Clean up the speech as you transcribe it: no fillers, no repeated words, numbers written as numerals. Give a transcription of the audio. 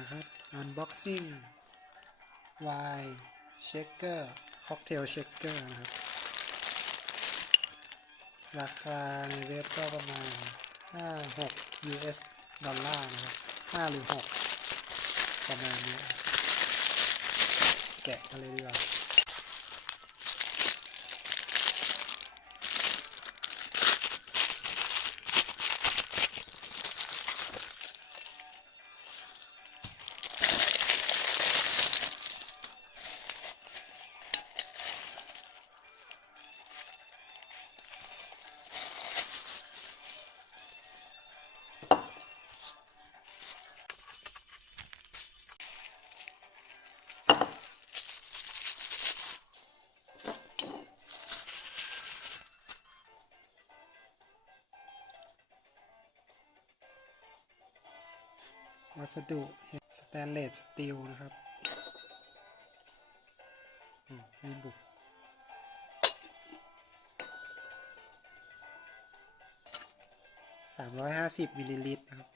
นะครับ unboxing wine shaker cocktail shaker นะครับราคาในเว็บก็ประมาณ5-6 US ดอลลาร์นะครับ5หรือ6ประมาณนี้แกะกันเลยดีกว่าวัสดุสแตนเลสสตีลนะครับไม่บุก350 มิลลิลิตรนะครับ